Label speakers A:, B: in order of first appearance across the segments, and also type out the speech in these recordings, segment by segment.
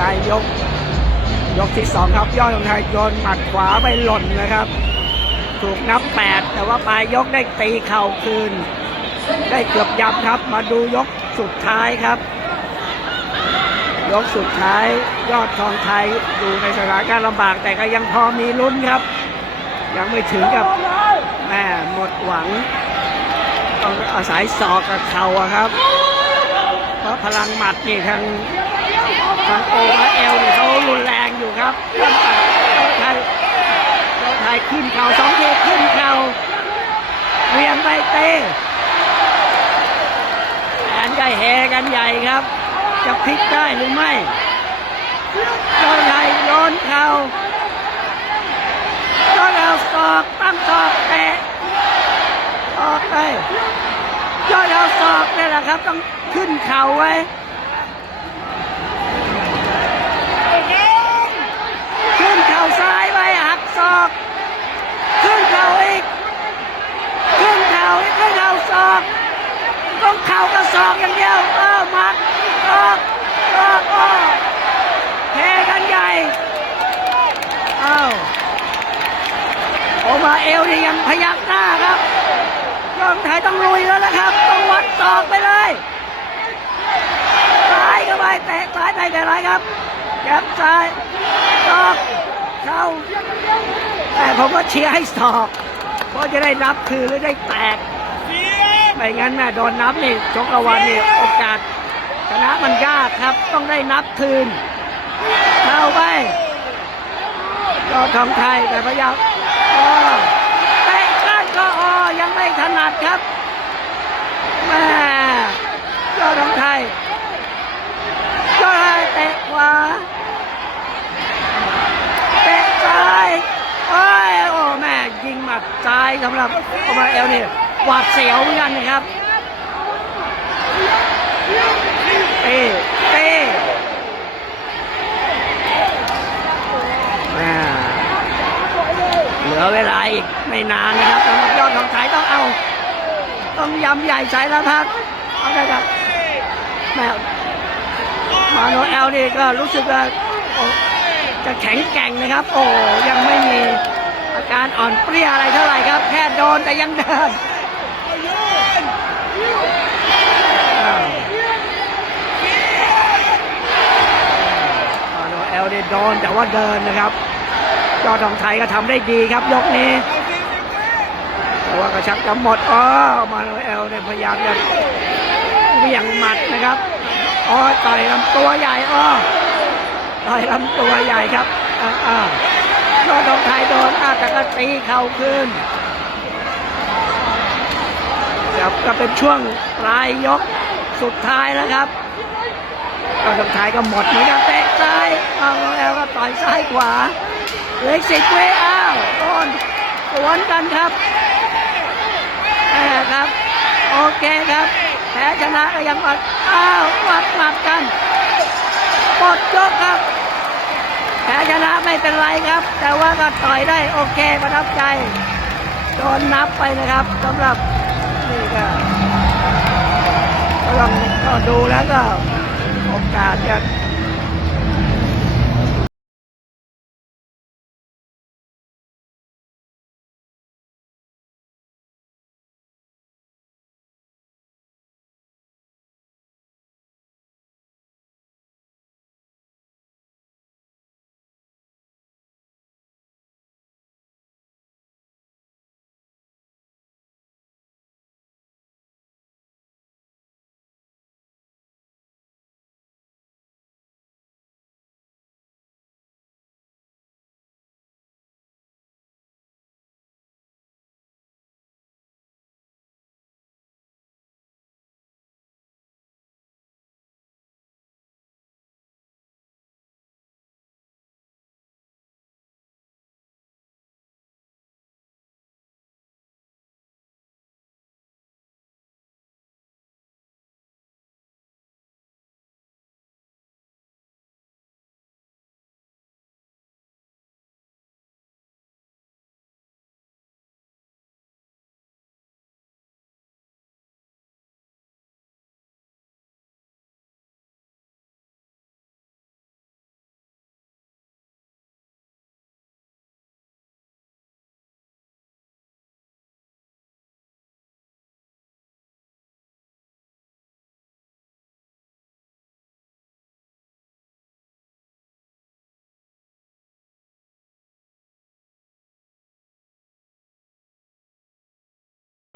A: ลายยก ยกที่สองครับยอดของไทยโยนหมัดขวาไปหล่นนะครับ ถูกนับแปดแต่ว่าปลายยกได้ตีเข่าคืน ได้เกือบยับครับ มาดูยกสุดท้ายครับ ยกสุดท้ายยอดทองไทยอยู่ในสถานการณ์ลำบากแต่ก็ยังพอมีลุ้นครับ ยังไม่ถึงกับแม่หมดหวัง ต้องอาศัยศอกกับเข่าครับ เพราะพลังหมัดนี่ทาง ทางโอมาเอลเนี่ยเขารุนแรงอยู่ครับตั้งแต่เจ้าไทยเจ้าไทยขึ้นเข่าสองทีขึ้นเข่าเวียงไปเตะแอนก็แฮกันใหญ่ครับ จะพลิกได้หรือไม่เจ้าไทยโยนเข่าเจ้าเราศอกตั้งศอกเตะออกไปยอดเราศอกนี่แหละครับ ต้องขึ้นเข่าไว้ ขึ้นเข่าซ้ายไปหักศอก ขึ้นเข่าอีก ขึ้นเข่าอีกขึ้นเข่าศอก ต้องเข่ากับศอกอย่างเดียวเออหมัดออกออกออกเทกันใหญ่อ้าวโอมาเอลนี่ยังพยักหน้าครับยอมไทยต้อง ลุยแล้วนะครับ ต้องวัดศอกไปเลยซ้ายเข้าไปแตะซ้ายไปแต่ไรครับแก็บซ้ายศอกเข้าแต่ผมก็เชียร์ให้ศอกเพราะจะได้นับคืนหรือได้แตกไม่งั้นแม่โดนนับนี่ชกกวันนี่โอกาสชนะมันยากครับ ต้องได้นับคืนเข้าไปยอดทองไทยแต่พยายามเตะก้านก็ออยังไม่ถนัดครับ แม่ยอดทองไทยยอดไทยเตะขวาเตะซ้ายโอ้ยโอ้แม่ยิงหมัดซ้ายสำหรับโอมาเอลนี่หวาดเสียวเหมือนกันนะครับเต้เต้แม่เหลือเวลาอีกไม่นานนะครับสำหรับยอดของไทยต้องเอา ต้องยำใหญ่สายละพัดเอาได้ครับแม่มาโนเอลนี่ก็รู้สึกว่าจะแข็งแกร่งนะครับ โอ้ยังไม่มีอาการอ่อนเปรี้ยอะไรเท่าไหร่ครับ แค่โดนแต่ยังเดินมาโนเอลเนี่ยโดนแต่ว่าเดินนะครับยอดทองไทยก็ทำได้ดีครับยกนี้ ว่ากระชับจะหมดอ๋อมาโนเอลเนี่ยพยายามจะเหวี่ยงหมัดนะครับอ๋อต่อยลำตัวใหญ่อ๋อต่อยลำตัวใหญ่ครับอ่าอ่ายอดทองไทยโดนอาแต่ก็ตีเข่าคืนครับก็เป็นช่วงปลายยกสุดท้ายแล้วครับก็ทางท้ายก็หมดเหมือนกันเตะซ้ายเอาแล้วก็ต่อยซ้ายขวาเลืออีกสิบเวอ้าวโดนสวนกันครับ ครับ โอเคครับแพ้ชนะก็ยังวัดอ้าววัดหมัดกันหมดยกครับแพ้ชนะไม่เป็นไรครับ แต่ว่าก็ต่อยได้โอเคประทับใจโดนนับไปนะครับสำหรับนี่ก็ก็ลองก็ดูแล้วก็โอกาสจะ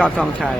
A: ยอดทองชัย